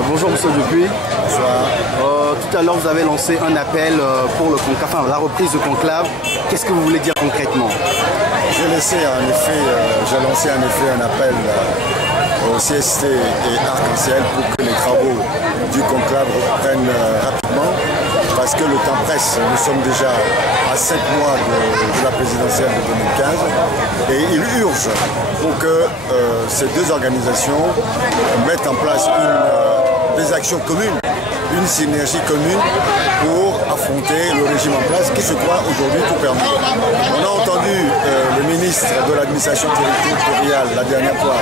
Bonjour Monsieur Dupuis. Bonsoir. Tout à l'heure vous avez lancé un appel pour le conclave, enfin la reprise du conclave. Qu'est-ce que vous voulez dire concrètement? J'ai lancé en effet un appel au CST et Arc-en-Ciel pour que les travaux du conclave reprennent rapidement parce que le temps presse. Nous sommes déjà à 5 mois de la présidentielle de 2015 et il urge pour que ces deux organisations mettent en place des actions communes, une synergie commune pour affronter le régime en place qui se croit aujourd'hui tout permis. On a entendu le ministre de l'administration territoriale la dernière fois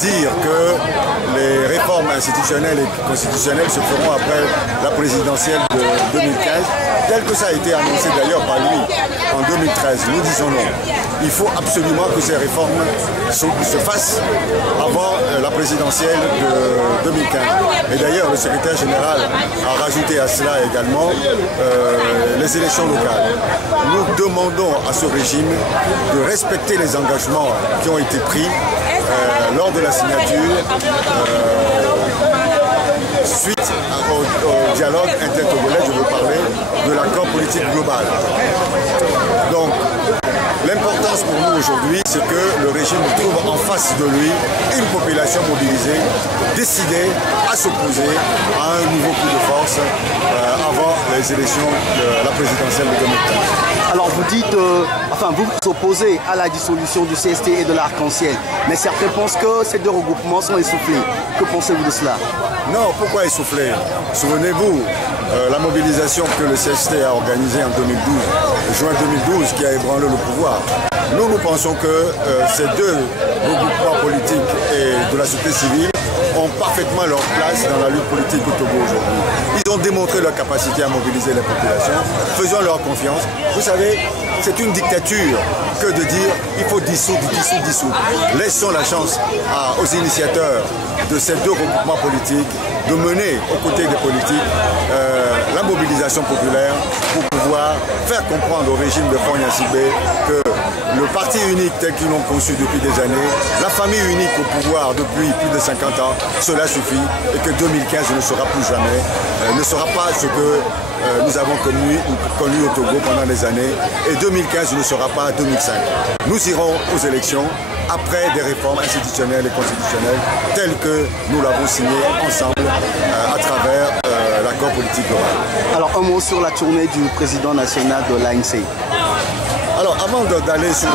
dire que les réformes institutionnelles et constitutionnelles se feront après la présidentielle de 2015, tel que ça a été annoncé d'ailleurs par lui en 2013. Nous disons non. Il faut absolument que ces réformes se fassent avant la présidentielle de 2015. Et d'ailleurs, le secrétaire général a rajouté à cela également les élections locales. Nous demandons à ce régime de respecter les engagements qui ont été pris lors de la signature suite au dialogue intertogolais. Je veux parler de l'accord politique global. Donc, l'importance pour nous aujourd'hui, c'est que le régime trouve en face de lui une population mobilisée, décidée à s'opposer à un nouveau coup de force avant les élections de la présidentielle de 2015. Alors vous dites, vous vous opposez à la dissolution du CST et de l'Arc-en-Ciel, mais certains pensent que ces deux regroupements sont essoufflés. Que pensez-vous de cela? Non, pourquoi essouffler? Souvenez-vous, la mobilisation que le CST a organisée en 2012, juin 2012, qui a ébranlé le pouvoir. Nous pensons que ces deux regroupements politiques et de la société civile ont parfaitement leur place dans la lutte politique au Togo aujourd'hui. Ils ont démontré leur capacité à mobiliser les populations, faisons leur confiance. Vous savez, c'est une dictature que de dire il faut dissoudre. Laissons la chance aux initiateurs de ces deux regroupements politiques de mener aux côtés des politiques la mobilisation populaire pour pouvoir faire comprendre au régime de Faure Gnassingbé que le parti unique tel qu'ils l'ont conçu depuis des années, la famille unique au pouvoir depuis plus de 50 ans, cela suffit et que 2015 ne sera plus jamais, ne sera pas ce que nous avons connu au Togo pendant des années et 2015 ne sera pas 2005. Nous irons aux élections après des réformes institutionnelles et constitutionnelles telles que nous l'avons signé ensemble à travers l'accord politique global. Alors un mot sur la tournée du président national de l'ANC. Alors avant d'aller sur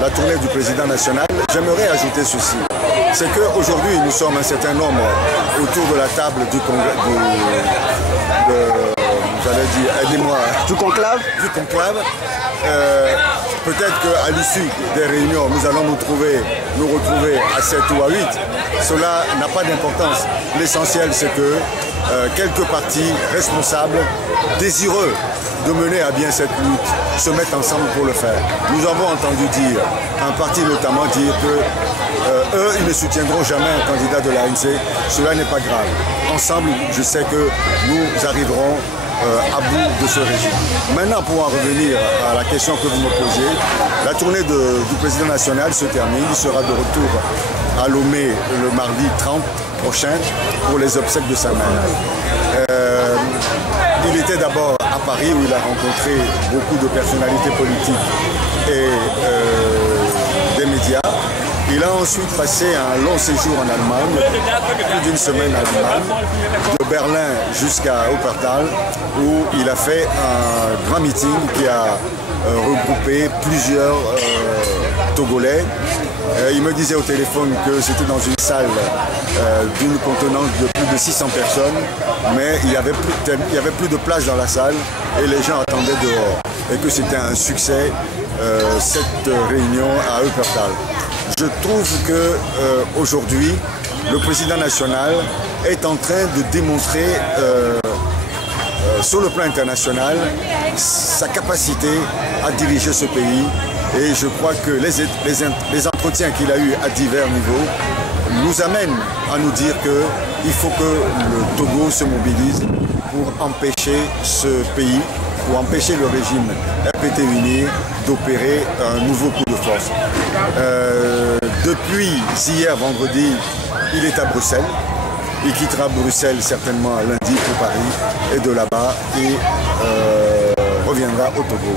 la tournée du président national, j'aimerais ajouter ceci. C'est qu'aujourd'hui nous sommes un certain nombre autour de la table du congrès, j'allais dire, aidez-moi. Du conclave. Du conclave. Peut-être qu'à l'issue des réunions, nous allons nous retrouver à 7 ou à 8. Cela n'a pas d'importance. L'essentiel, c'est que quelques partis responsables, désireux de mener à bien cette lutte, se mettent ensemble pour le faire. Nous avons entendu dire, un parti notamment dire que eux, ils ne soutiendront jamais un candidat de l'ANC. Cela n'est pas grave. Ensemble, je sais que nous arriverons à bout de ce régime. Maintenant, pour en revenir à la question que vous me posiez, la tournée du président national se termine. Il sera de retour à Lomé le mardi 30 prochain pour les obsèques de sa mère. Il était d'abord à Paris où il a rencontré beaucoup de personnalités politiques et des médias. Il a ensuite passé un long séjour en Allemagne, plus d'une semaine en Allemagne, de Berlin jusqu'à Wuppertal, où il a fait un grand meeting qui a regroupé plusieurs Togolais. Il me disait au téléphone que c'était dans une salle d'une contenance de plus de 600 personnes, mais il n'y avait plus de place dans la salle et les gens attendaient dehors. Et que c'était un succès, cette réunion à Wuppertal. Je trouve qu'aujourd'hui, le président national est en train de démontrer sur le plan international sa capacité à diriger ce pays. Et je crois que les entretiens qu'il a eus à divers niveaux nous amènent à nous dire qu'il faut que le Togo se mobilise pour empêcher ce pays, pour empêcher le régime RPT-UNIR d'opérer un nouveau coup de force. Depuis hier vendredi, il est à Bruxelles. Il quittera Bruxelles certainement lundi pour Paris et de là-bas il reviendra au Togo.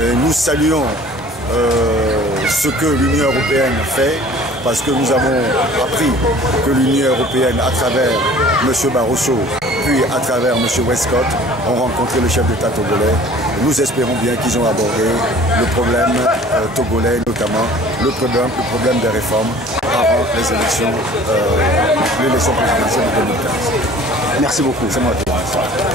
Et nous saluons ce que l'Union européenne fait parce que nous avons appris que l'Union européenne, à travers M. Barroso, puis à travers M. Westcott, ont rencontré le chef d'État togolais. Nous espérons bien qu'ils ont abordé le problème togolais, notamment le problème des réformes avant l'élection présidentielle de 2015. Merci beaucoup. C'est moi qui vous remercie.